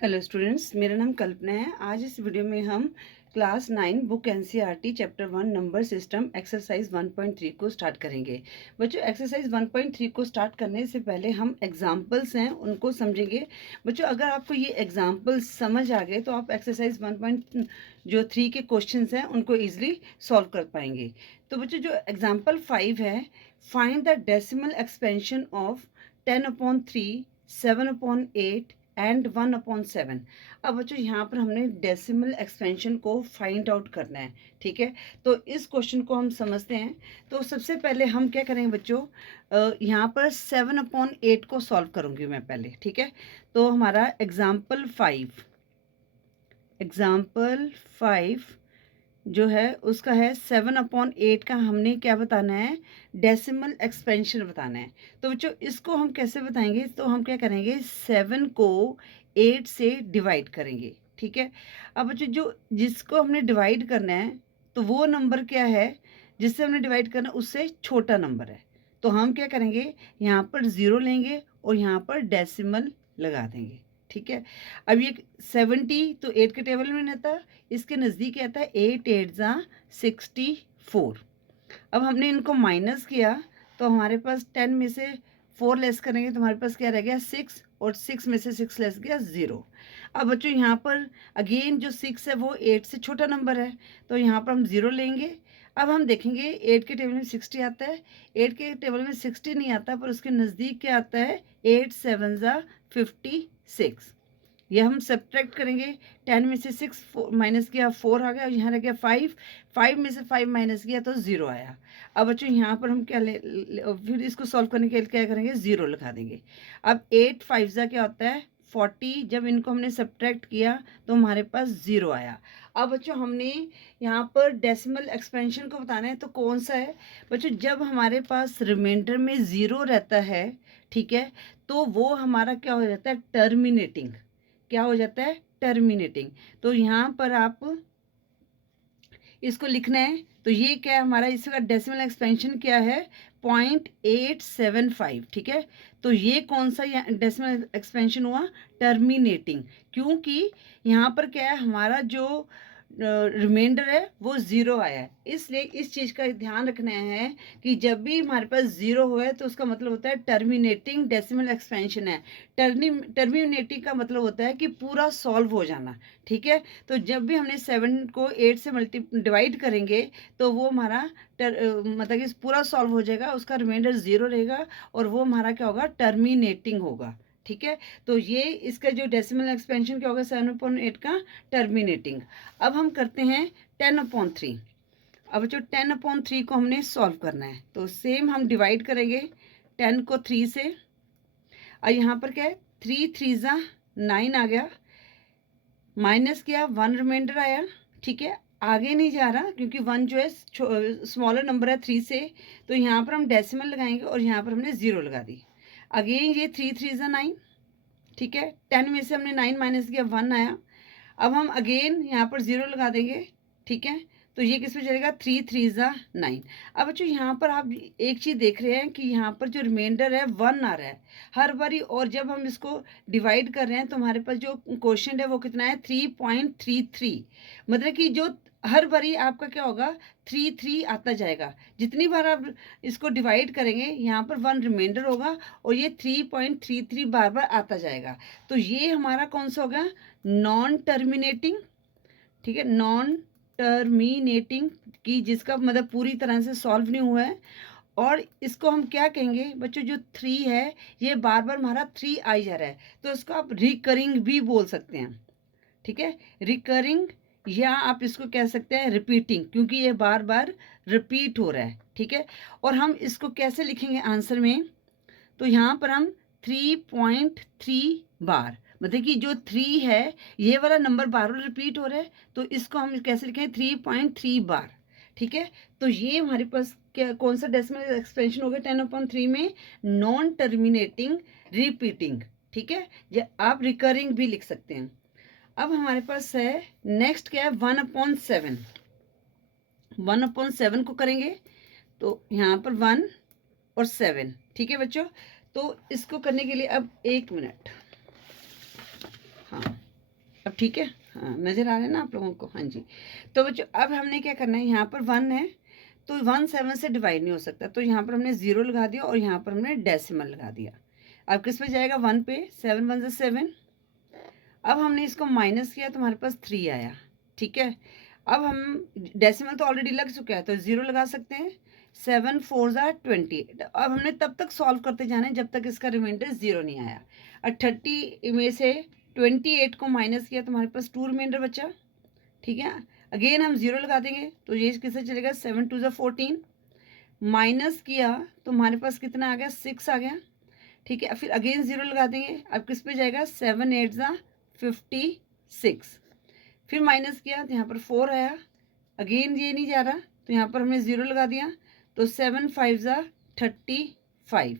Hello students, मेरा नाम कल्पना है। आज इस वीडियो में हम class 9 book NCERT chapter 1 number system exercise 1.3 को स्टार्ट करेंगे। बच्चों, एक्सरसाइज 1.3 को स्टार्ट करने से पहले हम एग्जाम्पल्स हैं उनको समझेंगे। बच्चों, अगर आपको ये एग्जाम्पल्स समझ आ गए तो आप एक्सरसाइज 1.3 के क्वेश्चंस हैं उनको ईजिली सॉल्व कर पाएंगे। तो बच्चों, जो एग्जाम्पल 5 है, find the decimal expansion of 10/3, 7/8 and 1/7। अब बच्चों, यहाँ पर हमने डेसिमल एक्सपेंशन को फाइंड आउट करना है। ठीक है, तो इस क्वेश्चन को हम समझते हैं। तो सबसे पहले हम क्या करेंगे बच्चों, यहाँ पर 7/8 को सॉल्व करूँगी मैं पहले। ठीक है, तो हमारा एग्जाम्पल 5 जो है उसका है 7/8 का हमने क्या बताना है, डेसिमल एक्सपेंशन बताना है। तो बच्चों, इसको हम कैसे बताएंगे, तो हम क्या करेंगे, 7 को 8 से डिवाइड करेंगे। ठीक है, अब बच्चों जो जिसको हमने डिवाइड करना है तो वो नंबर क्या है जिससे हमने डिवाइड करना है, उससे छोटा नंबर है। तो हम क्या करेंगे, यहाँ पर 0 लेंगे और यहाँ पर डेसिमल लगा देंगे। ठीक है, अब ये 70 तो 8 के टेबल में रहता है, इसके नज़दीक आता है 8 8 जा 64। अब हमने इनको माइनस किया तो हमारे पास 10 में से 4 लेस करेंगे तो हमारे पास क्या रह गया, 6, और 6 में से 6 लेस गया 0। अब बच्चों यहाँ पर अगेन जो 6 है वो 8 से छोटा नंबर है, तो यहाँ पर हम 0 लेंगे। अब हम देखेंगे 8 के टेबल में 60 आता है, 8 के टेबल में 60 नहीं आता, पर उसके नज़दीक क्या आता है, 8 7 जा 56। ये हम सब्ट्रैक्ट करेंगे, 10 में से 6 माइनस किया 4 आ गया, और यहाँ रह गया 5, 5 में से 5 माइनस किया तो 0 आया। अब बच्चों यहाँ पर हम क्या फिर इसको सॉल्व करने के लिए क्या करेंगे, 0 लिखा देंगे। अब 8 5 जा क्या होता है 40, जब इनको हमने सब्ट्रैक्ट किया तो हमारे पास 0 आया। अब बच्चों हमने यहाँ पर डेसिमल एक्सपेंशन को बताना है, तो कौन सा है बच्चों, जब हमारे पास रिमाइंडर में 0 रहता है, ठीक है, तो वो हमारा क्या हो जाता है, टर्मिनेटिंग। क्या हो जाता है, टर्मिनेटिंग। तो यहाँ पर आप इसको लिखना है, तो ये क्या है हमारा, इसका डेसिमल एक्सपेंशन क्या है, 0.875। ठीक है, तो ये कौन सा डेसिमल एक्सपेंशन हुआ, टर्मिनेटिंग, क्योंकि यहाँ पर क्या है, हमारा जो रिमाइंडर है वो 0 आया है। इसलिए इस चीज़ का ध्यान रखना है कि जब भी हमारे पास 0 हुआ तो उसका मतलब होता है टर्मिनेटिंग डेसिमल एक्सपेंशन है। टर्मिनेटिंग का मतलब होता है कि पूरा सॉल्व हो जाना। ठीक है, तो जब भी हमने 7 को 8 से डिवाइड करेंगे तो वो हमारा मतलब कि पूरा सॉल्व हो जाएगा, उसका रिमाइंडर 0 रहेगा और वो हमारा क्या होगा, टर्मिनेटिंग होगा। ठीक है, तो ये इसका जो डेसिमल एक्सपेंशन क्या होगा, 7/8 का टर्मिनेटिंग। अब हम करते हैं 10/3। अब जो 10/3 को हमने सॉल्व करना है, तो सेम हम डिवाइड करेंगे 10 को 3 से, और यहाँ पर क्या है, 3 3 जा 9 आ गया, माइनस किया 1 रिमाइंडर आया। ठीक है, आगे नहीं जा रहा क्योंकि 1 जो है स्मॉलर नंबर है 3 से, तो यहाँ पर हम डेसिमल लगाएंगे और यहाँ पर हमने 0 लगा दी। अगेन ये 3 3 जा 9। ठीक है, 10 में से हमने 9 माइनस किया 1 आया। अब हम अगेन यहाँ पर 0 लगा देंगे। ठीक है, तो ये किस में चलेगा, 3 3 जा 9। अब बच्चों यहाँ पर आप एक चीज़ देख रहे हैं कि यहाँ पर जो रिमाइंडर है 1 आ रहा है हर बारी, और जब हम इसको डिवाइड कर रहे हैं तो हमारे पास जो क्वेश्चन है वो कितना है, 3.33। मतलब कि जो हर बारी आपका क्या होगा, 3 3 आता जाएगा। जितनी बार आप इसको डिवाइड करेंगे यहाँ पर 1 रिमाइंडर होगा और ये 3.33 बार बार आता जाएगा। तो ये हमारा कौन सा होगा, नॉन टर्मिनेटिंग। ठीक है, नॉन टर्मिनेटिंग की जिसका मतलब पूरी तरह से सॉल्व नहीं हुआ है। और इसको हम क्या कहेंगे बच्चों, जो 3 है ये बार बार हमारा 3 आई जा रहा है, तो इसको आप रिकरिंग भी बोल सकते हैं। ठीक है, रिकरिंग, या आप इसको कह सकते हैं रिपीटिंग, क्योंकि ये बार बार रिपीट हो रहा है। ठीक है, और हम इसको कैसे लिखेंगे आंसर में, तो यहाँ पर हम 3.3 बार, मतलब कि जो 3 है ये वाला नंबर बार बार रिपीट हो रहा है, तो इसको हम कैसे लिखें, 3.3 बार। ठीक है, तो ये हमारे पास क्या कौन सा डेसिमल एक्सपेंशन हो गया 10/3 में, नॉन टर्मिनेटिंग रिपीटिंग। ठीक है, या आप रिकरिंग भी लिख सकते हैं। अब हमारे पास है नेक्स्ट क्या है, 1/7। 1/7 को करेंगे तो यहाँ पर 1 और 7। ठीक है बच्चों, तो इसको करने के लिए अब 1 मिनट, हाँ अब ठीक है, हाँ नज़र आ रहा है ना आप लोगों को? हाँ जी। तो बच्चों अब हमने क्या करना है, यहाँ पर 1 है तो 1 7 से डिवाइड नहीं हो सकता, तो यहाँ पर हमने 0 लगा दिया और यहाँ पर हमने डेसिमल लगा दिया। अब किस पे जाएगा, 1 पे, 7 1 से 7। अब हमने इसको माइनस किया तो हमारे पास 3 आया, ठीक है। अब हम डेसिमल तो ऑलरेडी लग चुका है तो 0 लगा सकते हैं। 7 4 ज़ा 20। अब हमने तब तक सॉल्व करते जाना है जब तक इसका रिमाइंडर 0 नहीं आया। और 30 में से 28 को माइनस किया तो हमारे पास 2 रिमाइंडर बचा, ठीक है। अगेन हम 0 लगा देंगे तो ये किससे चलेगा, 7 2 ज़ा 14। माइनस किया तो हमारे पास कितना आ गया, 6 आ गया, ठीक है। फिर अगेन 0 लगा देंगे, अब किस पे जाएगा, 7 8 ज़ा 56। फिर माइनस किया तो यहाँ पर 4 आया, अगेन ये नहीं जा रहा तो यहाँ पर हमने 0 लगा दिया तो 7 5 ज़ा 35।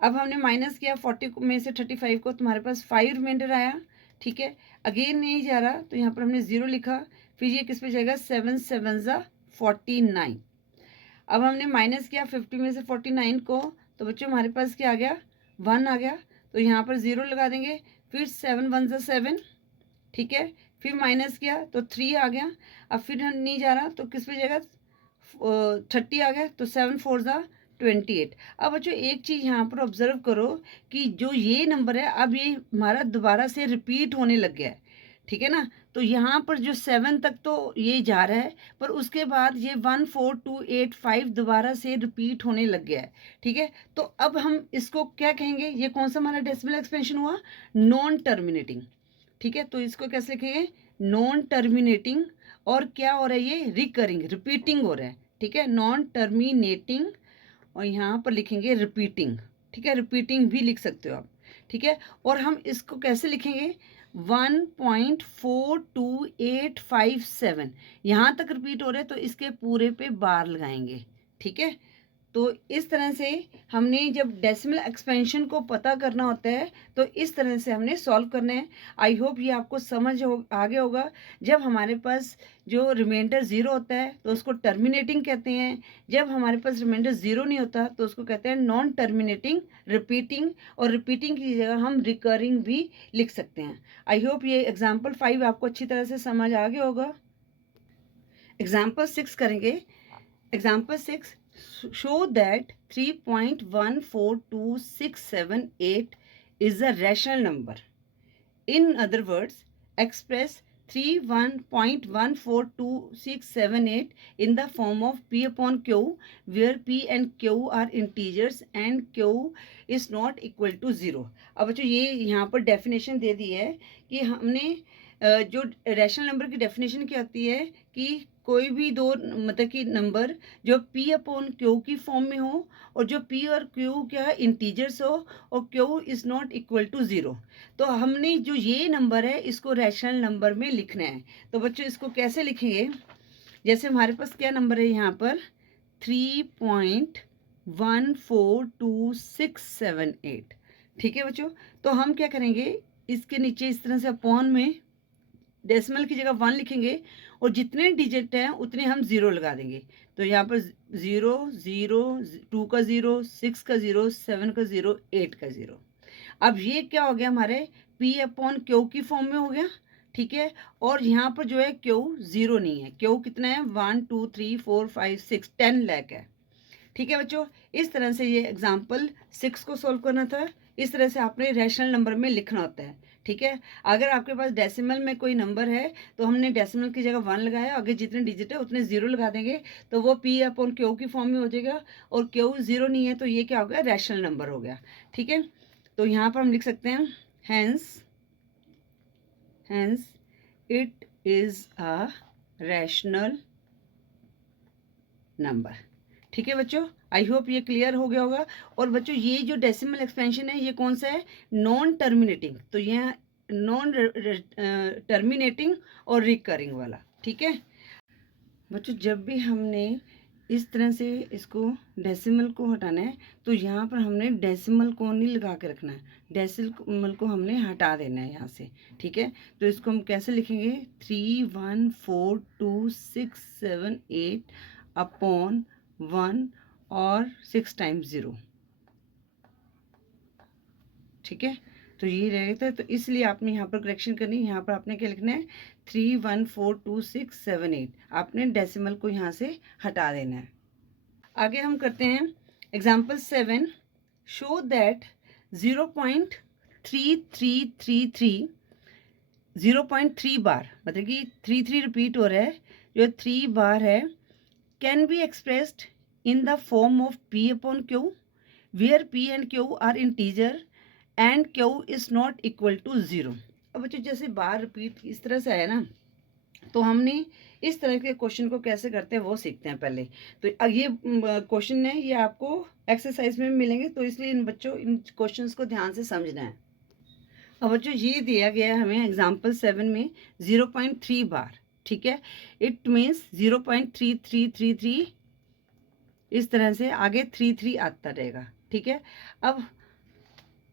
अब हमने माइनस किया 40 में से 35 को, तुम्हारे पास 5 रिमाइंडर आया, ठीक है। अगेन नहीं जा रहा तो यहाँ पर हमने 0 लिखा, फिर ये किस पे जाएगा, 7 7 ज़ा 49। अब हमने माइनस किया 50 में से 49 को, तो बच्चों हमारे पास क्या आ गया, 1 आ गया, तो यहाँ पर 0 लगा देंगे। फिर 7 1 ज़ा 7, ठीक है। फिर माइनस किया तो 3 आ गया। अब फिर हम नहीं जा रहा तो किस पे जाएगा, 30 आ गया, तो 7 4 ज़ा 28। अब बच्चों एक चीज़ यहाँ पर ऑब्जर्व करो कि जो ये नंबर है अब ये हमारा दोबारा से रिपीट होने लग गया है, ठीक है ना। तो यहाँ पर जो 7 तक तो ये जा रहा है, पर उसके बाद ये 1 4 2 8 5 दोबारा से रिपीट होने लग गया है, ठीक है। तो अब हम इसको क्या कहेंगे, ये कौन सा हमारा डेसिमल एक्सपेंशन हुआ, नॉन टर्मिनेटिंग, ठीक है। तो इसको कैसे लिखेंगे, नॉन टर्मिनेटिंग। और क्या हो रहा है, ये रिकरिंग रिपीटिंग हो रहा है, ठीक है, नॉन टर्मिनेटिंग। और यहाँ पर लिखेंगे रिपीटिंग, ठीक है, रिपीटिंग भी लिख सकते हो आप, ठीक है। और हम इसको कैसे लिखेंगे, 1.42857 यहाँ तक रिपीट हो रहे हैं तो इसके पूरे पे बार लगाएंगे, ठीक है। तो इस तरह से हमने जब डेसिमल एक्सपेंशन को पता करना होता है तो इस तरह से हमने सॉल्व करना है। आई होप ये आपको समझ आ गया होगा। जब हमारे पास जो रिमाइंडर 0 होता है तो उसको टर्मिनेटिंग कहते हैं, जब हमारे पास रिमाइंडर 0 नहीं होता तो उसको कहते हैं नॉन टर्मिनेटिंग, रिपीटिंग। और रिपीटिंग की जगह हम रिकरिंग भी लिख सकते हैं। आई होप ये एग्जाम्पल 5 आपको अच्छी तरह से समझ आ गया होगा। एग्जाम्पल 6 करेंगे। Example 6, show that 3.142678 is a rational number. In other words, express 31.142678 in the form of P upon Q, where P and Q are integers and Q is not equal to 0. अब बच्चों ये यहाँ पर definition दे दी है कि हमने जो rational number की डेफिनेशन क्या होती है कि कोई भी दो मतलब कि नंबर जो P अपॉन Q की फॉर्म में हो और जो P और Q क्या है इंटीजर्स हो और Q is not equal to 0। तो हमने जो ये नंबर है इसको रैशनल नंबर में लिखना है। तो बच्चों इसको कैसे लिखेंगे, जैसे हमारे पास क्या नंबर है यहाँ पर 3.142678, ठीक है बच्चों। तो हम क्या करेंगे, इसके नीचे इस तरह से अपॉन में डेसिमल की जगह 1 लिखेंगे और जितने डिजिट हैं उतने हम 0 लगा देंगे। तो यहाँ पर 0 0 2 का 0 6 का 0 7 का 0 8 का 0। अब ये क्या हो गया, हमारे P अपॉन Q की फॉर्म में हो गया, ठीक है। और यहाँ पर जो है Q 0 नहीं है, Q कितना है 1 2 3 4 5 6 10 लाख है, ठीक है बच्चों। इस तरह से ये एग्जाम्पल 6 को सोल्व करना था। इस तरह से आपने रैशनल नंबर में लिखना होता है, ठीक है। अगर आपके पास डेसिमल में कोई नंबर है तो हमने डेसिमल की जगह 1 लगाया, आगे जितने डिजिट है उतने 0 लगा देंगे तो वो P अपॉन Q की फॉर्म में हो जाएगा। और Q 0 नहीं है तो ये क्या हो गया, रैशनल नंबर हो गया, ठीक है। तो यहाँ पर हम लिख सकते हैं hence it is a rational number, ठीक है बच्चों। आई होप ये क्लियर हो गया होगा। और बच्चों ये जो डेसिमल एक्सपेंशन है ये कौन सा है, नॉन टर्मिनेटिंग। तो ये नॉन टर्मिनेटिंग और रिकरिंग वाला, ठीक है बच्चों। जब भी हमने इस तरह से इसको डेसिमल को हटाना है तो यहाँ पर हमने डेसिमल को नहीं लगा के रखना है, डेसिमल को हमने हटा देना है यहाँ से, ठीक है। तो इसको हम कैसे लिखेंगे, 3142678 अपॉन 1 और 6 टाइम्स 0, ठीक है। तो तो ये रहेगा। तो इसलिए आपने यहाँ पर करेक्शन करनी है। यहाँ पर आपने क्या लिखना है 3142678। आपने डेसिमल को यहाँ से हटा देना है। आगे हम करते हैं एग्जाम्पल 7। शो दैट 0.3333 0.3 बार, मतलब कि 3 रिपीट हो रहा है, जो 3 बार है, can be expressed in the form of P upon Q where P and Q are integer and Q is not equal to 0। अब बच्चों जैसे बार रिपीट इस तरह से आया ना, तो हमने इस तरह के क्वेश्चन को कैसे करते हैं वो सीखते हैं पहले। तो ये क्वेश्चन है, ये आपको एक्सरसाइज में मिलेंगे, तो इसलिए इन बच्चों इन क्वेश्चंस को ध्यान से समझना है। अब बच्चों ये दिया गया है हमें एग्जाम्पल 7 में 0.3 बार, ठीक है। इट मीन्स 0.3333 इस तरह से आगे 33 आता रहेगा, ठीक है। अब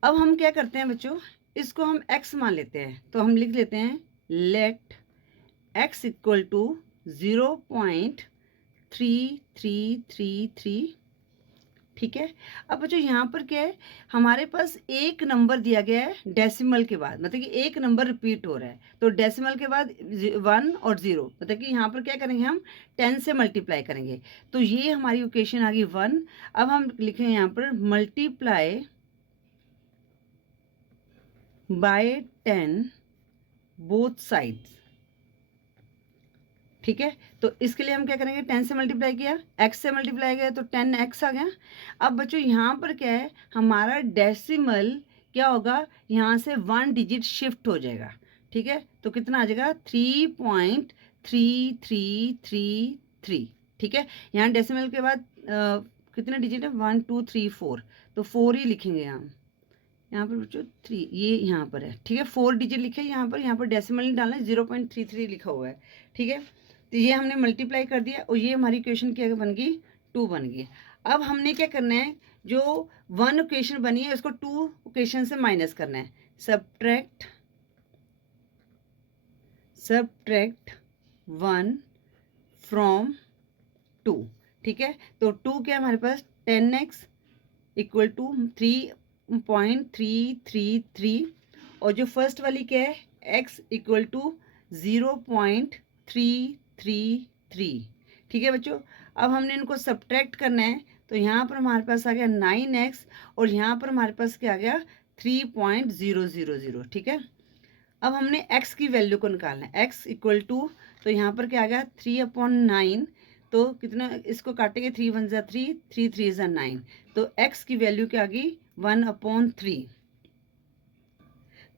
हम क्या करते हैं बच्चों, इसको हम x मान लेते हैं। तो हम लिख लेते हैं लेट x इक्वल टू 0.3333, ठीक है। अब बच्चों यहाँ पर क्या है, हमारे पास एक नंबर दिया गया है डेसिमल के बाद, मतलब कि एक नंबर रिपीट हो रहा है। तो डेसिमल के बाद 1 और 0, मतलब कि यहाँ पर क्या करेंगे, हम 10 से मल्टीप्लाई करेंगे। तो ये हमारी इक्वेशन आ गई 1। अब हम लिखेंगे यहाँ पर मल्टीप्लाई बाय 10 बोथ साइड्स, ठीक है। तो इसके लिए हम क्या करेंगे, 10 से मल्टीप्लाई किया, x से मल्टीप्लाई किया तो 10x आ गया। अब बच्चों यहाँ पर क्या है, हमारा डेसिमल क्या होगा, यहाँ से 1 डिजिट शिफ्ट हो जाएगा, ठीक है। तो कितना आ जाएगा 3.3333, ठीक है। यहाँ डेसिमल के बाद कितने डिजिट है, 1 2 3 4, तो 4 ही लिखेंगे हम यहाँ पर बच्चों। 3 ये यहाँ पर है, ठीक है, 4 डिजिट लिखे यहाँ पर डेसिमल नहीं डालना है, 0.33 लिखा हुआ है, ठीक है। तो ये हमने मल्टीप्लाई कर दिया और ये हमारी इक्वेशन क्या बन गई, 2 बन गई। अब हमने क्या करना है, जो 1 इक्वेशन बनी है उसको 2 इक्वेशन से माइनस करना है। सब्ट्रैक्ट 1 फ्रॉम 2, ठीक है। तो 2 क्या हमारे पास 10x इक्वल टू 3.333, और जो फर्स्ट वाली क्या है x इक्वल टू 0.333, ठीक है बच्चों। अब हमने इनको सब्ट्रैक्ट करना है, तो यहाँ पर हमारे पास आ गया 9x और यहाँ पर हमारे पास क्या आ गया 3.000, ठीक है। अब हमने x की वैल्यू को निकालना है, x इक्वल टू, तो यहाँ पर क्या आ गया 3/9, तो कितना, इसको काटेंगे 3 1 ज़ा 3, 3 3 ज़ा 9, तो x की वैल्यू क्या आ गई 1/3।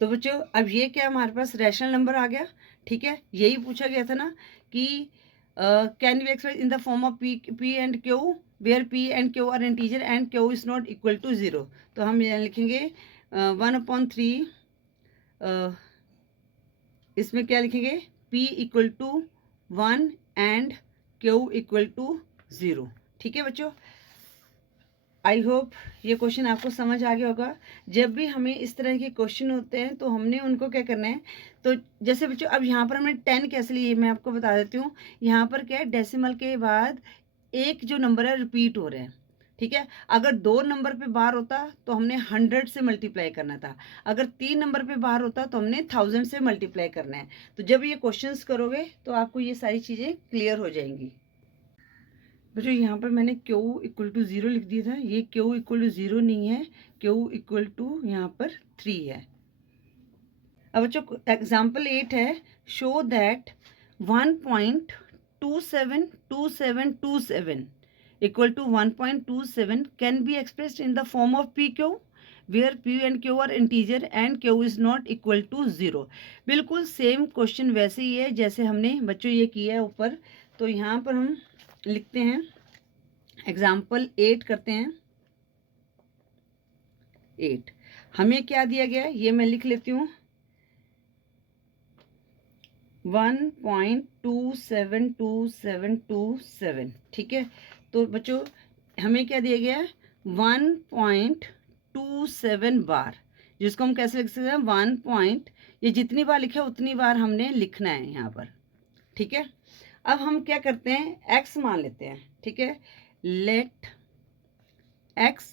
तो बच्चों अब ये क्या हमारे पास रैशनल नंबर आ गया, ठीक है। यही पूछा गया था ना कि can be express in the form of p and q where p and q are integer and q is not equal to 0। तो हम यहाँ लिखेंगे 1/3, इसमें क्या लिखेंगे p equal to 1 and q equal to 0, ठीक है बच्चों। आई होप ये क्वेश्चन आपको समझ आ गया होगा। जब भी हमें इस तरह के क्वेश्चन होते हैं तो हमने उनको क्या करना है, तो जैसे बच्चों अब यहाँ पर हमने 10 कैसे लिए मैं आपको बता देती हूँ। यहाँ पर क्या है, डेसिमल के बाद एक जो नंबर है रिपीट हो रहे हैं, ठीक है। अगर 2 नंबर पे बार होता तो हमने 100 से मल्टीप्लाई करना था, अगर 3 नंबर पे बार होता तो हमने 1000 से मल्टीप्लाई करना है। तो जब ये क्वेश्चंस करोगे तो आपको ये सारी चीज़ें क्लियर हो जाएंगी। बच्चों यहाँ पर मैंने Q इक्वल टू 0 लिख दिया था, ये Q इक्वल टू 0 नहीं है, Q इक्वल टू यहाँ पर 3 है। अब बच्चों एग्जाम्पल 8 है, show that 1.272727 equal to 1.27 can be expressed in the form of PQ where P and Q are integer and Q is not equal to 0। बिल्कुल same question वैसे ही है जैसे हमने बच्चों ये किया है ऊपर। तो यहाँ पर हम लिखते हैं एग्जाम्पल 8 करते हैं। 8 हमें क्या दिया गया है ये मैं लिख लेती हूँ, 1.272727, ठीक है। तो बच्चों हमें क्या दिया गया है 1.27 बार, जिसको हम कैसे लिख सकते हैं 1 ये जितनी बार लिखा है उतनी बार हमने लिखना है यहाँ पर, ठीक है। अब हम क्या करते हैं x मान लेते हैं, ठीक है। लेट x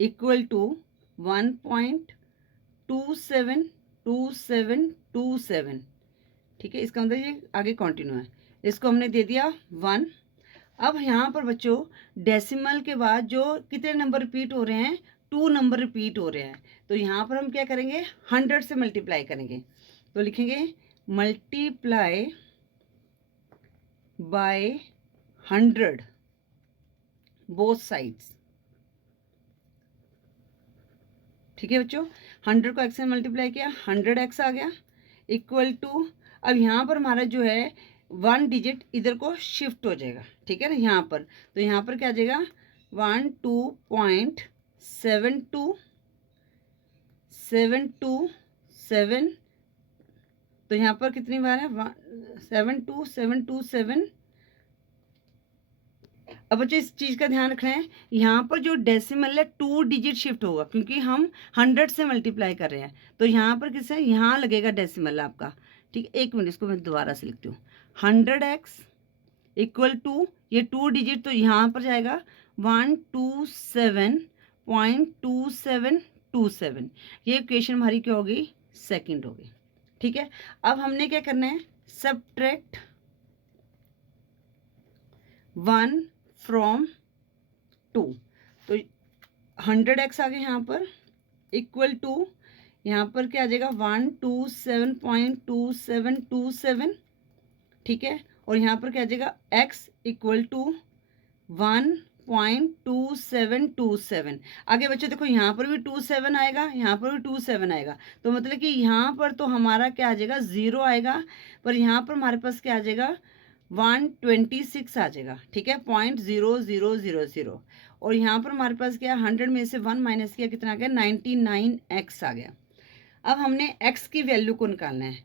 इक्वल टू 1.27 272727, ठीक है, इसका मतलब ये आगे कंटिन्यू है। इसको हमने दे दिया 1। अब यहाँ पर बच्चों डेसिमल के बाद जो कितने नंबर रिपीट हो रहे हैं, 2 नंबर रिपीट हो रहे हैं। तो यहाँ पर हम क्या करेंगे, 100 से मल्टीप्लाई करेंगे। तो लिखेंगे मल्टीप्लाई बाय 100 बोथ साइड्स, ठीक है बच्चों। 100 को x से मल्टीप्लाई किया, 100x आ गया, इक्वल टू, अब यहाँ पर हमारा जो है 1 डिजिट इधर को शिफ्ट हो जाएगा, ठीक है ना, यहाँ पर। तो यहाँ पर क्या आ जाएगा 12.727, तो यहाँ पर कितनी बार है 72727। अब बच्चों इस चीज़ का ध्यान रखना है, यहाँ पर जो डेसिमल है 2 डिजिट शिफ्ट होगा, क्योंकि हम 100 से मल्टीप्लाई कर रहे हैं। तो यहाँ पर किससे, यहाँ लगेगा डेसिमल आपका, ठीक है। एक मिनट, इसको मैं दोबारा से लिखती हूँ। 100x इक्वल टू, ये 2 डिजिट तो यहाँ पर जाएगा 127.2727। ये इक्वेशन हमारी क्या होगी, सेकंड होगी, ठीक है। अब हमने क्या करना है, सबट्रैक्ट 1 फ्रॉम 2। तो 100x आ गया यहाँ पर, इक्वल टू, यहाँ पर क्या आ जाएगा 127.2727, ठीक है। और यहाँ पर क्या आ जाएगा x इक्वल टू 1.2727। आगे बच्चों देखो, यहाँ पर भी 27 आएगा, यहाँ पर भी 27 आएगा। तो मतलब कि यहाँ पर तो हमारा क्या आ जाएगा 0 आएगा, पर यहाँ पर हमारे पास क्या आ जाएगा 126 आ जाएगा, ठीक है, 0.0000। और यहाँ पर हमारे पास क्या, 100 में से 1 माइनस किया, कितना आ गया 99x आ गया। अब हमने x की वैल्यू को निकालना है,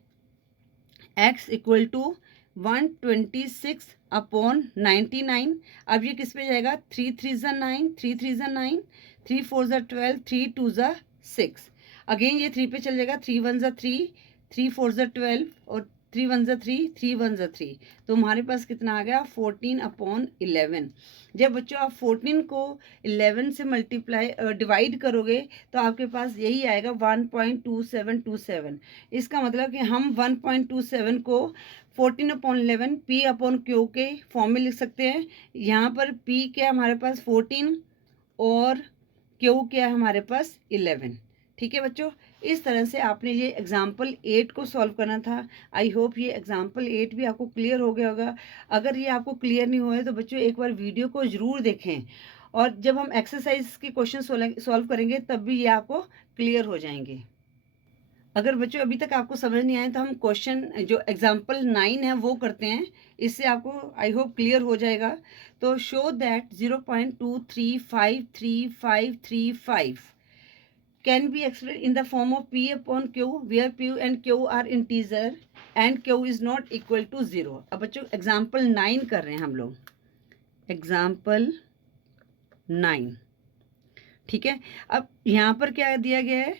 x इक्वल टू 126/99। अब ये किस पे जाएगा, 3 3 ज़ा 9, 3 3 ज़ा 9, 3 4 ज़ा 12, 3 2 ज़ा 6। अगेन ये 3 पे चल जाएगा, 3 1 ज़ा 3, 3 4 ज़ा 12 और 3 1 ज़ा 3, 3 1 ज़ा 3। तो हमारे पास कितना आ गया 14/11। जब बच्चों आप 14 को 11 से मल्टीप्लाई डिवाइड करोगे तो आपके पास यही आएगा 1.2727। इसका मतलब कि हम 1.27 को 14/11 P/Q के फॉर्म में लिख सकते हैं। यहाँ पर P क्या है हमारे पास 14 और Q क्या है हमारे पास 11, ठीक है बच्चों। इस तरह से आपने ये एग्जाम्पल 8 को सॉल्व करना था। आई होप ये एग्जाम्पल 8 भी आपको क्लियर हो गया होगा। अगर ये आपको क्लियर नहीं हुआ है तो बच्चों एक बार वीडियो को ज़रूर देखें, और जब हम एक्सरसाइज के क्वेश्चन सॉल्व करेंगे तब भी ये आपको क्लियर हो जाएंगे। अगर बच्चों अभी तक आपको समझ नहीं आए तो हम क्वेश्चन जो एग्जाम्पल 9 है वो करते हैं, इससे आपको आई होप क्लियर हो जाएगा। तो show that 0.235335 can be expressed in the form of P/Q where P and Q are integer and Q is not equal to 0। अब बच्चों एग्जाम्पल 9 कर रहे हैं हम लोग, एग्जाम्पल 9, ठीक है। अब यहाँ पर क्या दिया गया है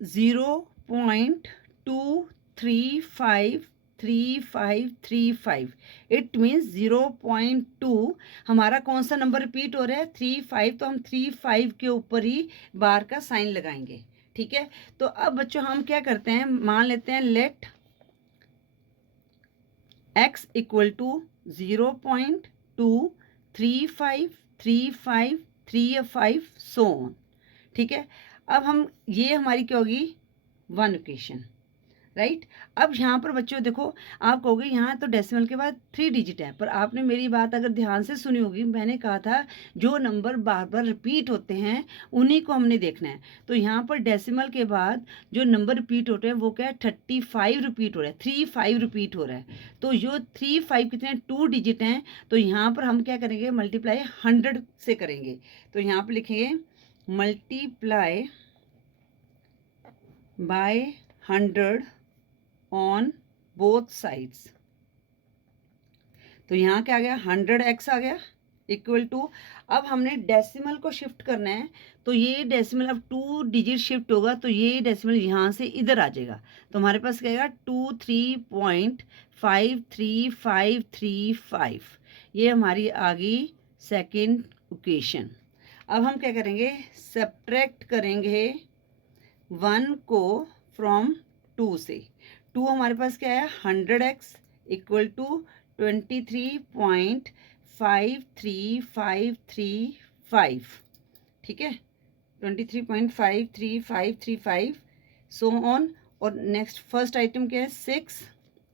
0.235335। इट मीन्स 0.2 हमारा कौन सा नंबर रिपीट हो रहा है 35, तो हम 35 के ऊपर ही बार का साइन लगाएंगे, ठीक है। तो अब बच्चों हम क्या करते हैं, मान लेते हैं let x equal to 0.23535 so on, ठीक है। अब हम ये हमारी क्या होगी 1 इक्वेशन, राइट। अब यहाँ पर बच्चों देखो, आप कहोगे यहाँ तो डेसिमल के बाद 3 डिजिट है, पर आपने मेरी बात अगर ध्यान से सुनी होगी, मैंने कहा था जो नंबर बार बार रिपीट होते हैं उन्हीं को हमने देखना है। तो यहाँ पर डेसिमल के बाद जो नंबर रिपीट होते हैं वो क्या है 35 रिपीट हो रहा है, 35 रिपीट हो रहा है। तो जो 35 कितने 2 डिजिट हैं, तो यहाँ पर हम क्या करेंगे मल्टीप्लाई 100 से करेंगे। तो यहाँ पर लिखेंगे multiply by 100 on both sides. तो यहाँ क्या आ गया 100x आ गया इक्वल टू, अब हमने डेसिमल को शिफ्ट करना है, तो ये डेसिमल अब 2 डिजिट शिफ्ट होगा, तो ये डेसिमल यहाँ से इधर आ जाएगा। तो हमारे पास क्या आएगा 23.53535। ये हमारी आ गई सेकेंड इक्वेशन। अब हम क्या करेंगे सब्ट्रैक्ट करेंगे 1 को फ्रॉम 2 से। 2 हमारे पास क्या है 100x इक्वल टू 23.53535, ठीक है 23.53535 सो ऑन। और नेक्स्ट फर्स्ट आइटम क्या है 6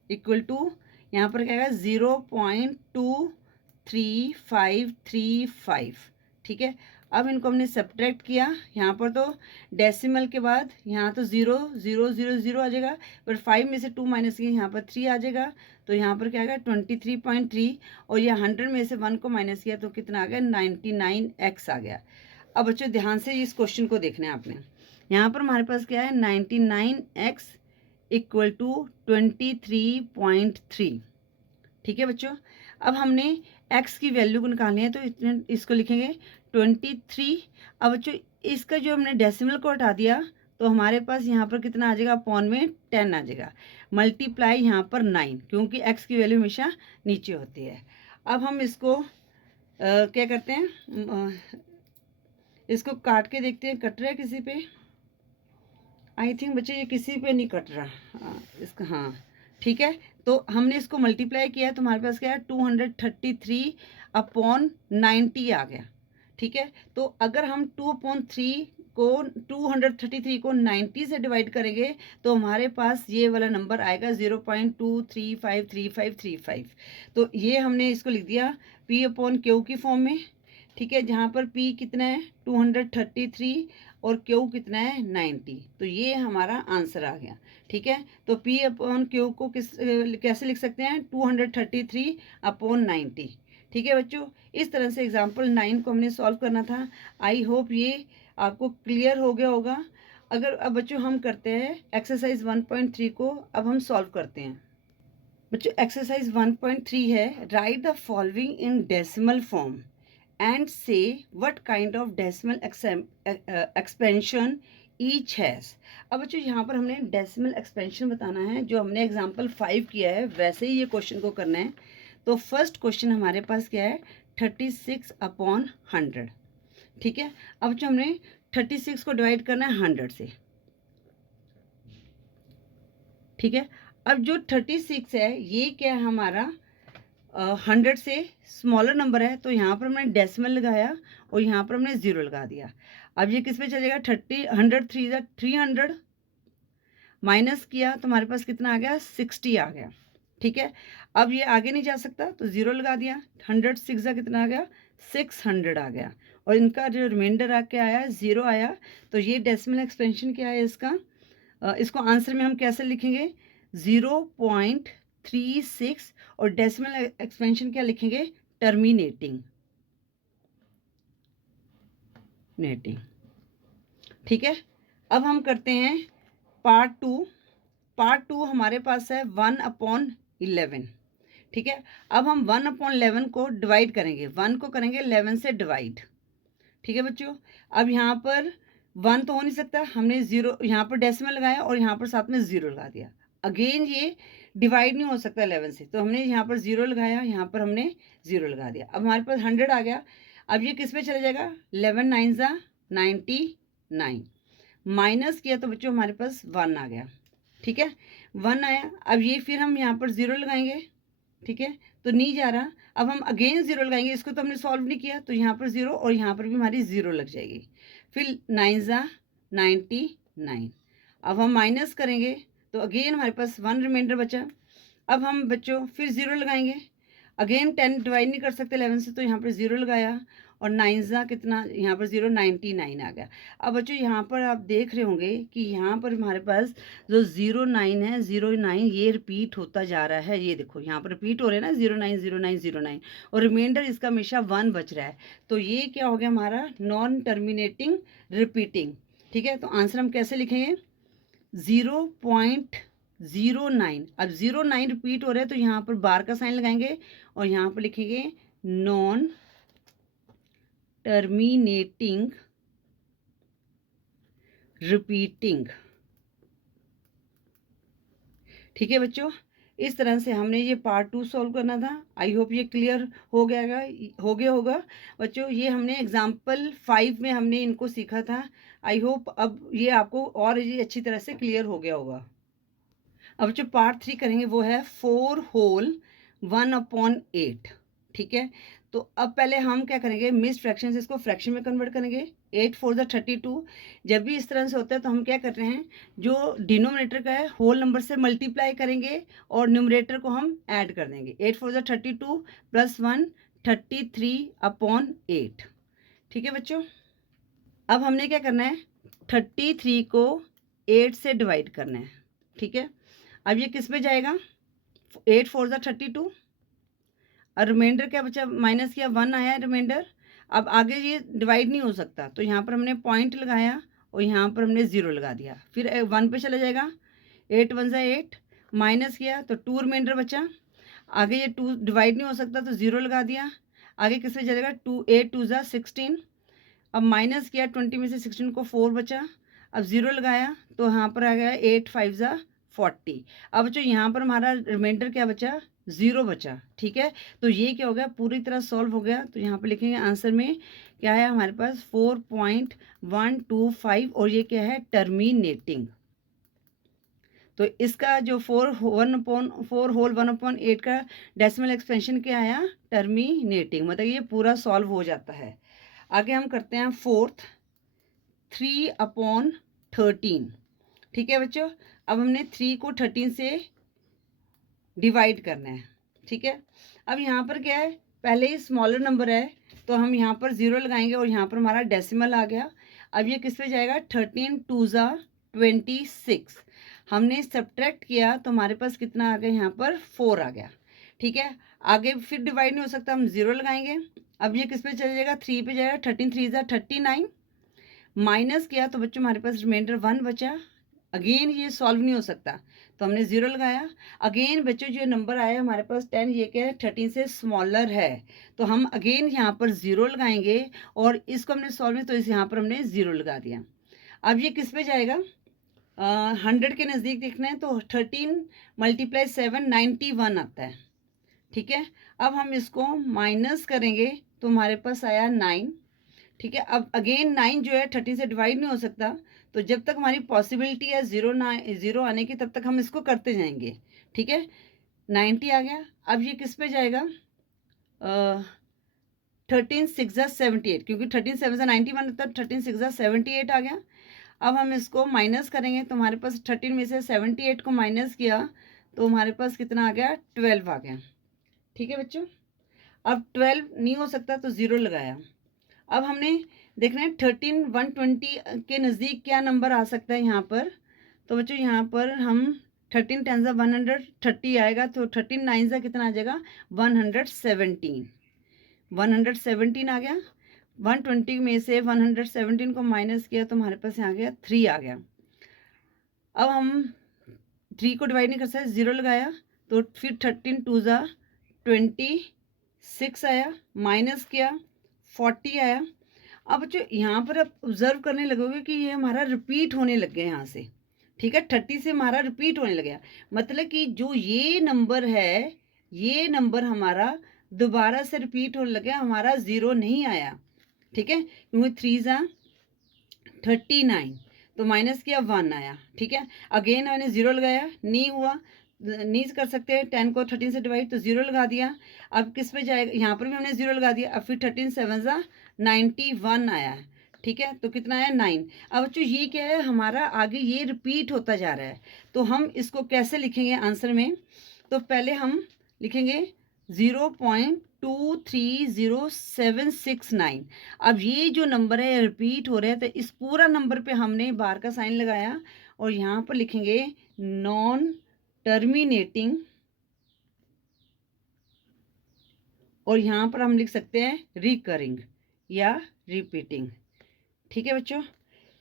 इक्वल टू यहाँ पर क्या है 0.23535, ठीक है। अब इनको हमने सब्ट्रैक्ट किया, यहाँ पर तो डेसिमल के बाद यहाँ तो 0 0 0 0 आ जाएगा, पर 5 में से 2 माइनस किया यहाँ पर 3 आ जाएगा, तो यहाँ पर क्या आ गया 23.3, और ये 100 में से 1 को माइनस किया तो कितना आ गया 99x आ गया। अब बच्चों ध्यान से इस क्वेश्चन को देखना है आपने। यहाँ पर हमारे पास क्या है 99x इक्वल टू 23.3, ठीक है बच्चों। अब हमने x की वैल्यू को निकालनी है तो इतने इसको लिखेंगे 23। अब बच्चों इसका जो हमने डेसिमल को हटा दिया तो हमारे पास यहाँ पर कितना आ जाएगा अपॉन में 10 आ जाएगा, मल्टीप्लाई यहाँ पर 9, क्योंकि x की वैल्यू हमेशा नीचे होती है। अब हम इसको क्या करते हैं इसको काट के देखते हैं, कट रहा है किसी पे? आई थिंक बच्चे ये किसी पे नहीं कट रहा इसका, हाँ ठीक है। तो हमने इसको मल्टीप्लाई किया तो हमारे पास क्या है 233/90 आ गया, ठीक है। तो अगर हम 2/3 को 233 को 90 से डिवाइड करेंगे तो हमारे पास ये वाला नंबर आएगा 0.2353535। तो ये हमने इसको लिख दिया P/Q की फॉर्म में, ठीक है, जहाँ पर P कितना है 233 और Q कितना है 90, तो ये हमारा आंसर आ गया, ठीक है। तो P/Q को कैसे लिख सकते हैं 233/90, ठीक है बच्चों। इस तरह से एग्जाम्पल 9 को हमने सॉल्व करना था। आई होप ये आपको क्लियर हो गया होगा। अगर अब बच्चों हम करते हैं एक्सरसाइज 1.3 को, अब हम सॉल्व करते हैं बच्चों। एक्सरसाइज 1.3 है, right the following in decimal form and say what kind of decimal expansion each has। अब बच्चों यहाँ पर हमने डेसिमल एक्सपेंशन बताना है, जो हमने एग्जाम्पल 5 किया है वैसे ही ये क्वेश्चन को करना है। तो फर्स्ट क्वेश्चन हमारे पास क्या है 36/100, ठीक है। अब जो हमने 36 को डिवाइड करना है 100 से, ठीक है। अब जो 36 है ये क्या है हमारा 100 से स्मॉलर नंबर है, तो यहाँ पर हमने डेसिमल लगाया और यहाँ पर हमने 0 लगा दिया। अब ये किस पे चलेगा 300 माइनस किया तो हमारे पास कितना आ गया 60 आ गया, ठीक है। अब ये आगे नहीं जा सकता तो 0 लगा दिया, 100 6 कितना आ गया 600 आ गया, और इनका जो रिमाइंडर आके आया 0 आया। तो ये डेसिमल एक्सपेंशन क्या है इसका, इसको आंसर में हम कैसे लिखेंगे 0.36, और डेसिमल एक्सपेंशन क्या लिखेंगे टर्मिनेटिंग, ठीक है। अब हम करते हैं पार्ट 2। पार्ट 2 हमारे पास है 1/11, ठीक है। अब हम 1/11 को डिवाइड करेंगे, 1 को करेंगे 11 से डिवाइड, ठीक है बच्चों। अब यहाँ पर 1 तो हो नहीं सकता, हमने 0 यहाँ पर डेसिमल लगाया और यहाँ पर साथ में 0 लगा दिया। अगेन ये डिवाइड नहीं हो सकता 11 से, तो हमने यहाँ पर 0 लगाया, यहाँ पर हमने 0 लगा दिया। अब हमारे पास 100 आ गया। अब ये किस पे चला जाएगा 11 9 99, माइनस किया तो बच्चों हमारे पास 1 आ गया, ठीक है 1 आया। अब ये फिर हम यहाँ पर 0 लगाएंगे, ठीक है, तो नहीं जा रहा। अब हम अगेन 0 लगाएंगे, इसको तो हमने सॉल्व नहीं किया, तो यहाँ पर 0 और यहाँ पर भी हमारी 0 लग जाएगी। फिर 9 99, अब हम माइनस करेंगे तो अगेन हमारे पास 1 रिमाइंडर बचा। अब हम बच्चों फिर 0 लगाएंगे, अगेन 10 डिवाइड नहीं कर सकते 11 से, तो यहाँ पर 0 लगाया और 9 कितना यहाँ पर 0 99 आ गया। अब बच्चों यहाँ पर आप देख रहे होंगे कि यहाँ पर हमारे पास जो 09 है 09 ये रिपीट होता जा रहा है, ये देखो यहाँ पर रिपीट हो रहे हैं ना 09 09 09, और रिमाइंडर इसका हमेशा 1 बच रहा है। तो ये क्या हो गया हमारा नॉन टर्मिनेटिंग रिपीटिंग, ठीक है। तो आंसर हम कैसे लिखेंगे 0.09। अब 09 रिपीट हो रहा है तो यहाँ पर बार का साइन लगाएंगे और यहाँ पर लिखेंगे नॉन टर्मिनेटिंग रिपीटिंग, ठीक है बच्चों। इस तरह से हमने ये पार्ट 2 सॉल्व करना था। आई होप ये क्लियर हो गया होगा बच्चों। ये हमने एग्जाम्पल 5 में हमने इनको सीखा था। आई होप अब ये आपको और ये अच्छी तरह से क्लियर हो गया होगा। अब जो पार्ट 3 करेंगे वो है 4 होल 1/8। ठीक है, तो अब पहले हम क्या करेंगे, मिक्स्ड फ्रैक्शन से इसको फ्रैक्शन में कन्वर्ट करेंगे। 8 4 32। जब भी इस तरह से होता है तो हम क्या कर रहे हैं, जो डिनोमिनेटर का है होल नंबर से मल्टीप्लाई करेंगे और न्यूमरेटर को हम ऐड कर देंगे। 8 4 32 प्लस 1 33/8। ठीक है बच्चों, अब हमने क्या करना है, 33 को 8 से डिवाइड करना है। ठीक है, अब ये किस में जाएगा, 8 4 32 और रिमाइंडर क्या बचा, माइनस किया 1 आया रिमाइंडर। अब आगे ये डिवाइड नहीं हो सकता तो यहाँ पर हमने पॉइंट लगाया और यहाँ पर हमने 0 लगा दिया, फिर 1 पे चला जाएगा। 8 1 8 माइनस किया तो 2 रिमाइंडर बचा। आगे ये 2 डिवाइड नहीं हो सकता तो 0 लगा दिया। आगे किस पे चलेगा, 8 2 16। अब माइनस किया 20 में से 16 को 4 बचा। अब 0 लगाया तो यहाँ पर आ गया 8 5 40। अब बच्चों यहाँ पर हमारा रिमाइंडर क्या बचा, 0 बचा। ठीक है, तो ये क्या हो गया, पूरी तरह सॉल्व हो गया। तो यहाँ पर लिखेंगे आंसर में क्या है हमारे पास 4.125 और ये क्या है, टर्मिनेटिंग। तो इसका जो 4 होल 1/8 का डेसिमल एक्सपेंशन क्या आया, टर्मिनेटिंग। मतलब ये पूरा सॉल्व हो जाता है। आगे हम करते हैं 4th 3/13। ठीक है बच्चों, अब हमने 3 को 13 से डिवाइड करना है। ठीक है, अब यहाँ पर क्या है, पहले ही स्मॉलर नंबर है तो हम यहाँ पर 0 लगाएंगे और यहाँ पर हमारा डेसिमल आ गया। अब ये किस पे जाएगा, 13 2 26। हमने सब्ट्रैक्ट किया तो हमारे पास कितना आ गया, यहाँ पर 4 आ गया। ठीक है, आगे फिर डिवाइड नहीं हो सकता, हम 0 लगाएंगे। अब ये किस पे चले जाएगा, 3 पे जाएगा। 13 3 39 माइनस किया तो बच्चों हमारे पास रिमाइंडर 1 बचा। अगेन ये सॉल्व नहीं हो सकता तो हमने 0 लगाया। अगेन बच्चों जो नंबर आया हमारे पास 10, ये क्या है, 13 से स्मॉलर है तो हम अगेन यहाँ पर 0 लगाएंगे और इसको हमने सॉल्व में तो इस यहाँ पर हमने 0 लगा दिया। अब ये किस पे जाएगा, 100 के नज़दीक देखना है तो 13 × 7 91 आता है। ठीक है, अब हम इसको माइनस करेंगे तो हमारे पास आया 9। ठीक है, अब अगेन 9 जो है 13 से डिवाइड नहीं हो सकता तो जब तक हमारी पॉसिबिलिटी है 0 आने की तब तक हम इसको करते जाएंगे। ठीक है, 90 आ गया। अब ये किस पे जाएगा, 13 6 78, क्योंकि 13 7 91 होता है, 13 6 78 आ गया। अब हम इसको माइनस करेंगे तो हमारे पास 13 में से 78 को माइनस किया तो हमारे पास कितना आ गया, 12 आ गया। ठीक है बच्चों, अब 12 नहीं हो सकता तो 0 लगाया। अब हमने देखना है 13 120 के नज़दीक क्या नंबर आ सकता है यहाँ पर। तो बच्चों यहाँ पर हम 13 10 130 आएगा तो 13 9 कितना आ जाएगा, 117। 117 आ गया। 120 में से 117 को माइनस किया तो हमारे पास यहाँ गया 3 आ गया। अब हम 3 को डिवाइड नहीं कर सकते, 0 लगाया तो फिर 13 2 26 आया, माइनस किया 40 आया। अब बच्चों यहाँ पर आप ऑब्जर्व करने लगोगे कि ये हमारा रिपीट होने लग गया यहाँ से। ठीक है, 30 से हमारा रिपीट होने लग गया, मतलब कि जो ये नंबर है ये नंबर हमारा दोबारा से रिपीट होने लग गया, हमारा 0 नहीं आया। ठीक है, क्योंकि 3 39 तो माइनस किया 1 आया। ठीक है, अगेन मैंने 0 लगाया, नहीं हुआ, नहीं कर सकते 10 को 13 से डिवाइड तो 0 लगा दिया। अब किस पे जाएगा, यहाँ पर भी हमने 0 लगा दिया। अब फिर 13 7 91 आया है। ठीक है, तो कितना आया, 9। अब बच्चों ये क्या है, हमारा आगे ये रिपीट होता जा रहा है तो हम इसको कैसे लिखेंगे आंसर में। तो पहले हम लिखेंगे 0.230769। अब ये जो नंबर है रिपीट हो रहा है तो इस पूरा नंबर पे हमने बार का साइन लगाया और यहाँ पर लिखेंगे नॉन टर्मिनेटिंग और यहाँ पर हम लिख सकते हैं रिकरिंग या रिपीटिंग। ठीक है बच्चों,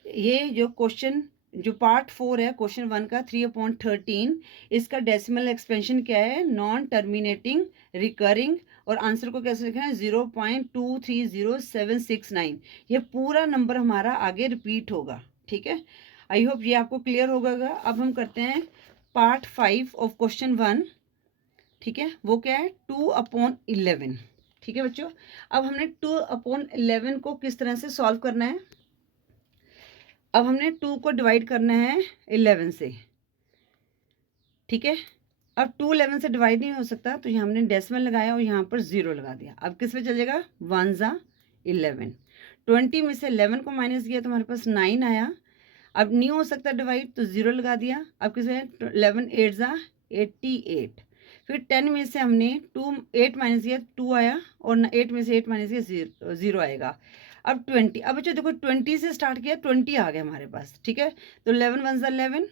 ये जो क्वेश्चन जो पार्ट 4 है क्वेश्चन 1 का 3/13, इसका डेसिमल एक्सपेंशन क्या है, नॉन टर्मिनेटिंग, रिकरिंग और आंसर को कैसे लिखना है 0.230769। ये पूरा नंबर हमारा आगे रिपीट होगा। ठीक है, आई होप ये आपको क्लियर होगा। अब हम करते हैं पार्ट 5 ऑफ क्वेश्चन 1। ठीक है, वो क्या है 2/11। ठीक है बच्चों, अब हमने 2/11 को किस तरह से सॉल्व करना है। अब हमने 2 को डिवाइड करना है 11 से। ठीक है, अब 2 11 से डिवाइड नहीं हो सकता, तो यहाँ हमने डेसिमल लगाया और यहाँ पर 0 लगा दिया। अब किस में चलेगा 1 ज़ा 11। 20 में से 11 को माइनस किया तो हमारे पास 9 आया। अब नहीं हो सकता डिवाइड, तो 0 लगा दिया। अब किस में 11 8 ज़ा 88। फिर 10 में से हमने 8 माइनस किया 2 आया, और 8 में से 8 माइनस किया 0 आएगा। अब 20, अब बच्चों देखो 20 से स्टार्ट किया 20 आ गया हमारे पास। ठीक है, तो 11 1 ज़ा 11,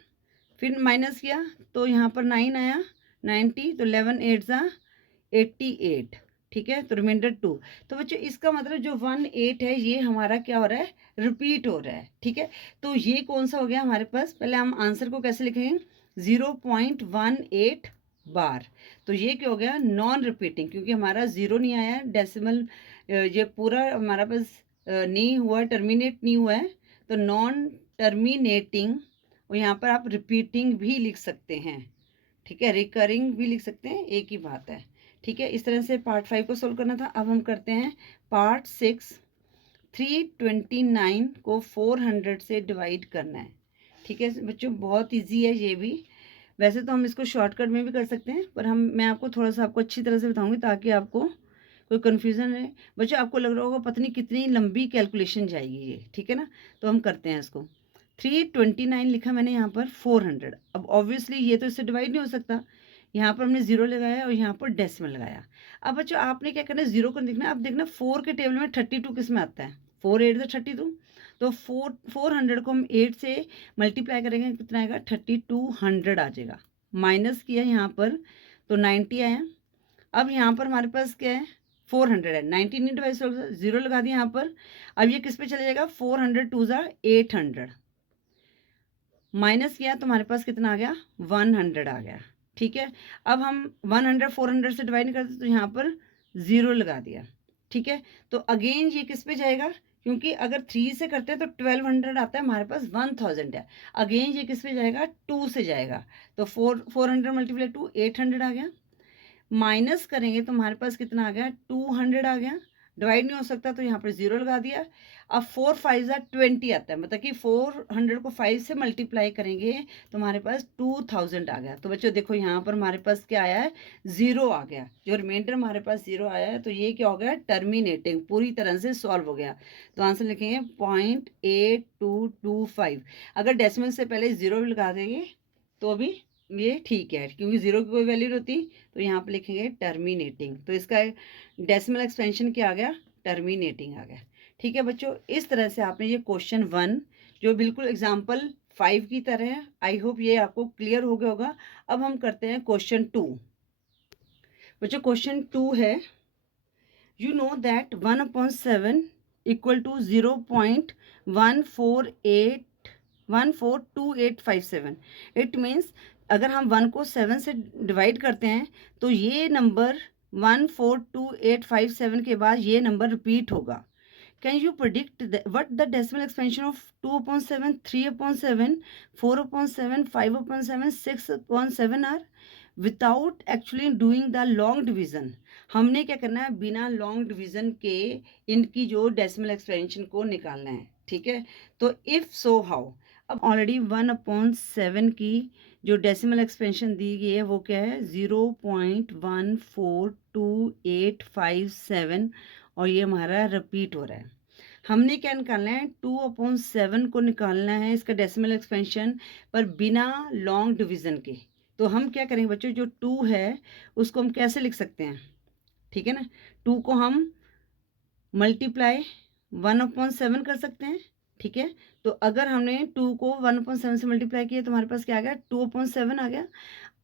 फिर माइनस किया तो यहाँ पर 9 आया 90, तो 11 8 ज़ा 88। ठीक है, तो रिमाइंडर 2। तो बच्चों इसका मतलब जो 1 8 है ये हमारा क्या हो रहा है, रिपीट हो रहा है। ठीक है, तो ये कौन सा हो गया हमारे पास। पहले हम आंसर को कैसे लिखेंगे, 0.18 बार। तो ये क्या हो गया, नॉन रिपीटिंग, क्योंकि हमारा 0 नहीं आया डेसिमल, ये पूरा हमारा पास नहीं हुआ, टर्मिनेट नहीं हुआ है, तो नॉन टर्मिनेटिंग। और यहाँ पर आप रिपीटिंग भी लिख सकते हैं। ठीक है, रिकरिंग भी लिख सकते हैं, एक ही बात है। ठीक है, इस तरह से पार्ट 5 को सोल्व करना था। अब हम करते हैं पार्ट 6। 329 को 400 से डिवाइड करना है। ठीक है बच्चों, बहुत इजी है ये भी। वैसे तो हम इसको शॉर्टकट में भी कर सकते हैं, पर मैं आपको थोड़ा सा आपको अच्छी तरह से बताऊंगी ताकि आपको कोई कन्फ्यूज़न है। बच्चों आपको लग रहा होगा पता नहीं कितनी लंबी कैलकुलेशन जाएगी ये। ठीक है ना, तो हम करते हैं इसको। 329 लिखा मैंने यहाँ पर 400। अब ऑब्वियसली ये तो इससे डिवाइड नहीं हो सकता, यहाँ पर हमने 0 लगाया और यहाँ पर डेसिमल लगाया। अब बच्चों आपने क्या करना है, 0 को देखना है। अब देखना 4 के टेबल में 32 किस में आता है, 4 8 32। तो 400 को हम 8 से मल्टीप्लाई करेंगे, कितना आएगा 3200 आ जाएगा। माइनस किया यहाँ पर तो 90 आया। अब यहाँ पर हमारे पास क्या है 400 है, 90 नहीं डिवाइड, 0 लगा दिया यहाँ पर। अब ये किस पे चले जाएगा 400 2 ज़ा 800। माइनस किया तो हमारे पास कितना आ गया 100 आ गया। ठीक है, अब हम 100 400 से डिवाइड नहीं करते, तो यहाँ पर 0 लगा दिया। ठीक है, तो अगेन ये किस पे जाएगा, क्योंकि अगर 3 से करते हैं तो 1200 आता है, हमारे पास 1000 है। अगेन ये किस पे जाएगा 2 से जाएगा, तो 400 मल्टीप्लाई 2 800 आ गया। माइनस करेंगे तो हमारे पास कितना आ गया 200 आ गया। डिवाइड नहीं हो सकता तो यहाँ पर 0 लगा दिया। अब 4 5 ज़ा 20 आता है, मतलब कि 400 को 5 से मल्टीप्लाई करेंगे तो हमारे पास 2000 आ गया। तो बच्चों देखो यहाँ पर हमारे पास क्या आया है 0 आ गया, जो रिमाइंडर हमारे पास 0 आया है। तो ये क्या हो गया टर्मिनेटिंग, पूरी तरह से सॉल्व हो गया। तो आंसर लिखेंगे 0.8225। अगर डेसिमल से पहले 0 भी लगा देंगे तो भी ये ठीक है, क्योंकि 0 की कोई वैल्यू होती तो यहाँ पे लिखेंगे टर्मिनेटिंग। तो इसका डेसिमल एक्सपेंशन क्या आ गया टर्मिनेटिंग आ गया। ठीक है बच्चों, इस तरह से आपने ये क्वेश्चन 1 जो बिल्कुल एग्जाम्पल 5 की तरह है, आई होप ये आपको क्लियर हो गया होगा। अब हम करते हैं क्वेश्चन 2। बच्चों क्वेश्चन 2 है, you know that 1/7 equal to 0.142857। It means अगर हम 1 को 7 से डिवाइड करते हैं तो ये नंबर 142857 के बाद ये नंबर रिपीट होगा। Can you predict what the decimal expansion of 2/7 3/7 4/7 5/7 6/7 are without actually doing the long division. हमने क्या करना है बिना लॉन्ग डिवीजन के इनकी जो डेसिमल एक्सपेंशन को निकालना है। ठीक है, तो इफ सो हाउ। अब ऑलरेडी 1/7 की जो डेसिमल एक्सपेंशन दी गई है वो क्या है 0.142857, और ये हमारा रिपीट हो रहा है। हमने क्या निकालना है 2/7 को निकालना है इसका डेसिमल एक्सपेंशन, पर बिना लॉन्ग डिवीजन के। तो हम क्या करेंगे बच्चों, जो 2 है उसको हम कैसे लिख सकते हैं। ठीक है ना, 2 को हम मल्टीप्लाई 1/7 कर सकते हैं। ठीक है, तो अगर हमने 2 को 1/7 से मल्टीप्लाई किया तो हमारे पास क्या आ गया 2/7 आ गया।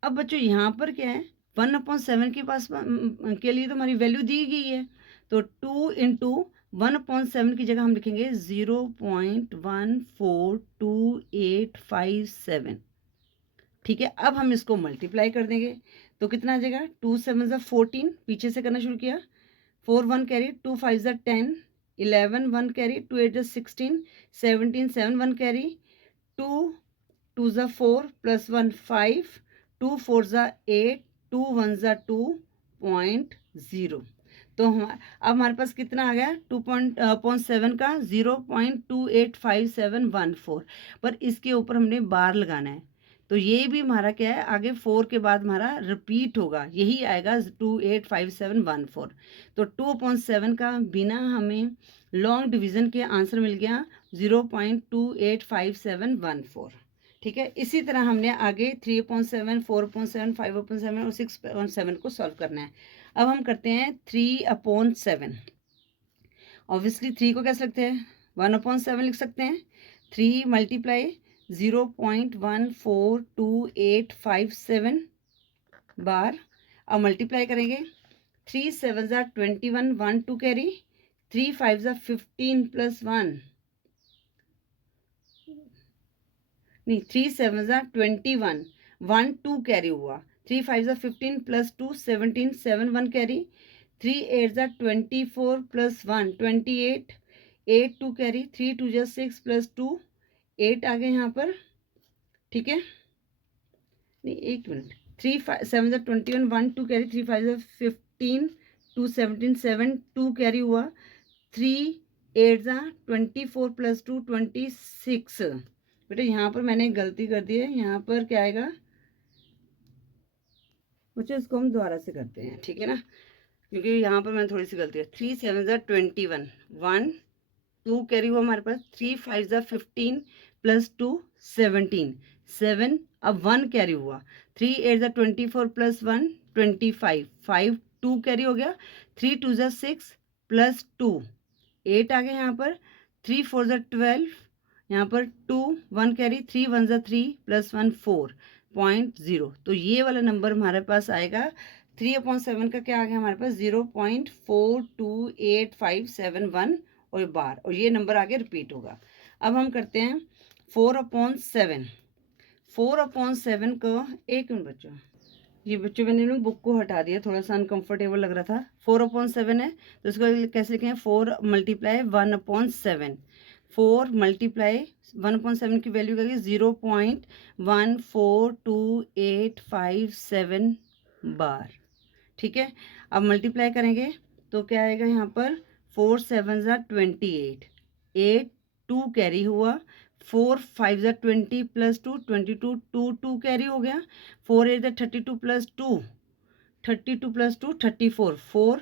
अब बच्चों यहाँ पर क्या है 1/7 के पास के लिए तो हमारी वैल्यू दी गई है, तो 2 इंटू 1/7 की जगह हम लिखेंगे 0.142857। ठीक है, अब हम इसको मल्टीप्लाई कर देंगे तो कितना आ जाएगा 2 7 ज़ा 14, पीछे से करना शुरू किया, 4 1 कैरी, 2 5 ज़ा 10, 11 1 कैरी, 2 8 ज़ा 16, 17 7 1 कैरी, 2 2 ज़ा 4 प्लस 1 5, 2 4 ज़ा 8, 2 1 2.0। तो अब हमारे पास कितना आ गया 2.7 का 0.285714, पर इसके ऊपर हमने बार लगाना है। तो ये भी हमारा क्या है, आगे 4 के बाद हमारा रिपीट होगा, यही आएगा 285714। तो 2/7 का बिना हमें लॉन्ग डिवीज़न के आंसर मिल गया 0.285714। ठीक है, इसी तरह हमने आगे 3/7, 4/7, 5/7 और 6/7 को सॉल्व करना है। अब हम करते हैं 3/7। ऑब्वियसली 3 को कैसे लिखते हैं, 1/7 लिख सकते हैं। 3 मल्टीप्लाई 0.142857 बार। अब मल्टीप्लाई करेंगे, 3 7 21, 1 2 कैरी, 3 5 15 प्लस 1, नहीं 3 7 21, 1 2 कैरी हुआ, 3 5 15 plus 2 17, 7 1 carry, 3 8 24 plus 1 28, 8 2 carry, 3 2 6 plus 2 8 आ गए यहाँ पर। ठीक है, नहीं एक मिनट, 3 7 21, 1 2 कैरी, 3 5 15, 2 17, 7 2 कैरी हुआ, 3 8 24 प्लस 2 26। बेटा यहाँ पर मैंने गलती कर दी है, यहाँ पर क्या आएगा बच्चों, इसको हम दोबारा से करते हैं, ठीक है ना, क्योंकि यहाँ पर मैंने थोड़ी सी गलती है। 3 7 21, 1 2 कैरी हुआ हमारे पास, 3 5 15 प्लस 2 17, 7 अब 1 कैरी हुआ, 3 8 24 प्लस 1 25, 5 2 कैरी हो गया, 3 2 6 प्लस 2 8 आ गए यहाँ पर, 3 4 12, यहाँ पर 2 1 कैरी, 3 1 3 प्लस 1 4.0। तो ये वाला नंबर हमारे पास आएगा 3/7 का क्या आ गया हमारे पास 0.428571 और बार, और ये नंबर आगे रिपीट होगा। अब हम करते हैं 4/7। 4/7 को एक मिनट बच्चों, ये बच्चों मैंने ना बुक को हटा दिया, थोड़ा सा अनकंफर्टेबल लग रहा था। 4/7 है तो इसको कैसे लिखें, 4 मल्टीप्लाई 1/7, 4 मल्टीप्लाई 1/7 की वैल्यू करेंगे 0.142857 बार। ठीक है, अब मल्टीप्लाई करेंगे तो क्या आएगा यहाँ पर 4 7 28, 8 2 कैरी हुआ, 4 5 20 प्लस 2 22, 2 2 कैरी हो गया, 4 8 32 प्लस 2 32 प्लस 2 34, 4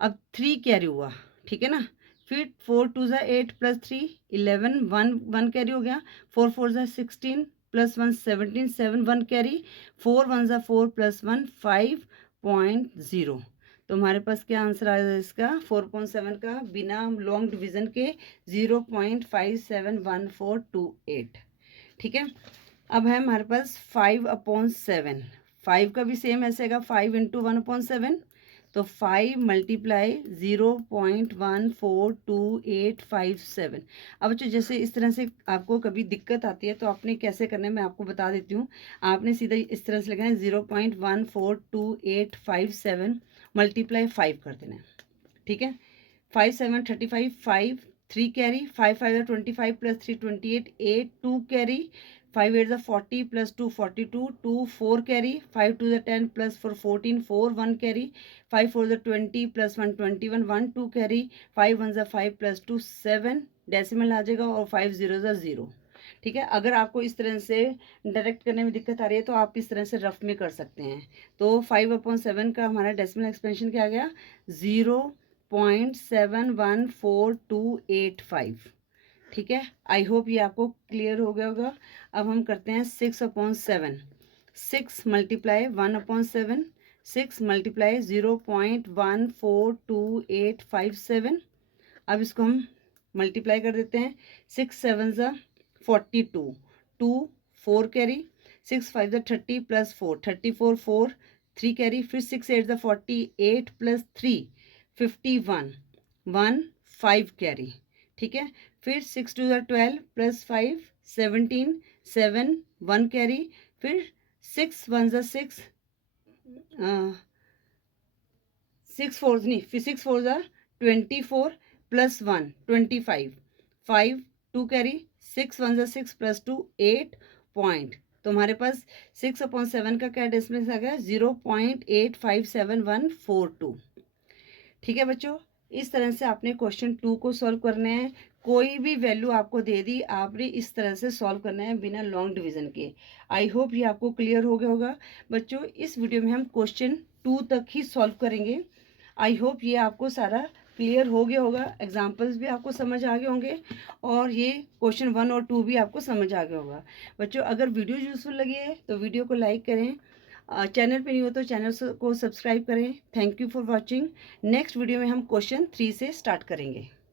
अब 3 कैरी हुआ। ठीक है ना, फिर 4 2 8 प्लस 3 11, 1 1 कैरी हो गया, 4 4 16 प्लस 1 17, 7 1 कैरी, 4 1 4 प्लस 1 5.0। तो हमारे पास क्या आंसर आया इसका 4/7 का बिना लॉन्ग डिवीजन के 0.571428। ठीक है, अब है हमारे पास 5/7। 5 का भी सेम ऐसे आएगा 5 इंटू 1/7, तो 5 मल्टीप्लाई 0.142857। अब बच्चों जैसे इस तरह से आपको कभी दिक्कत आती है तो आपने कैसे करना है मैं आपको बता देती हूँ। आपने सीधा इस तरह से लिखना है 0.142857 मल्टीप्लाई 5 कर देना है। ठीक है, 5 7 35, 5 3 carry, 5 5 25 plus 3 28, 8 2 carry, 5 8 40 plus 2 42, 2 4 carry, 5 2 10 plus 4 14, 4 1 carry, 5 4 20 plus 1 21, 1 2 carry, 5 1 5 plus 2 7 decimal आ जाएगा और 5 0 0। ठीक है, अगर आपको इस तरह से डायरेक्ट करने में दिक्कत आ रही है तो आप इस तरह से रफ में कर सकते हैं। तो 5/7 का हमारा डेसिमल एक्सपेंशन क्या आ गया 0.714285। ठीक है, आई होप ये आपको क्लियर हो गया होगा। अब हम करते हैं 6/7। 6 मल्टीप्लाई 1/7, 6 मल्टीप्लाई 0.142857। अब इसको हम मल्टीप्लाई कर देते हैं, 6 7 42, 2 4 कैरी, 6 5 30 प्लस 4 34, 4 3 कैरी, फिर 6 8 48 प्लस 3 51, 1 5 कैरी। ठीक है, फिर 6 2 12 प्लस 5 17, 7 1 कैरी, फिर 6 1 6 6 4 नहीं, फिर 6 4 24 प्लस 1 25, 5 2 कैरी, 6 1 6 प्लस 2 8.0। तो हमारे पास 6/7 का क्या डिस्टेंस आ गया, 0.857142। ठीक है बच्चों, इस तरह से आपने क्वेश्चन 2 को सॉल्व करना है। कोई भी वैल्यू आपको दे दी, आपने इस तरह से सॉल्व करना है बिना लॉन्ग डिवीजन के। आई होप ये आपको क्लियर हो गया होगा बच्चों। इस वीडियो में हम क्वेश्चन 2 तक ही सॉल्व करेंगे। आई होप ये आपको सारा क्लियर हो गया होगा, एग्जाम्पल्स भी आपको समझ आ गए होंगे और ये क्वेश्चन 1 और 2 भी आपको समझ आ गया होगा बच्चों। अगर वीडियो यूजफुल लगी है तो वीडियो को लाइक करें, चैनल पे नहीं हो तो चैनल को सब्सक्राइब करें। Thank you for watching. Next video में हम क्वेश्चन 3 से स्टार्ट करेंगे।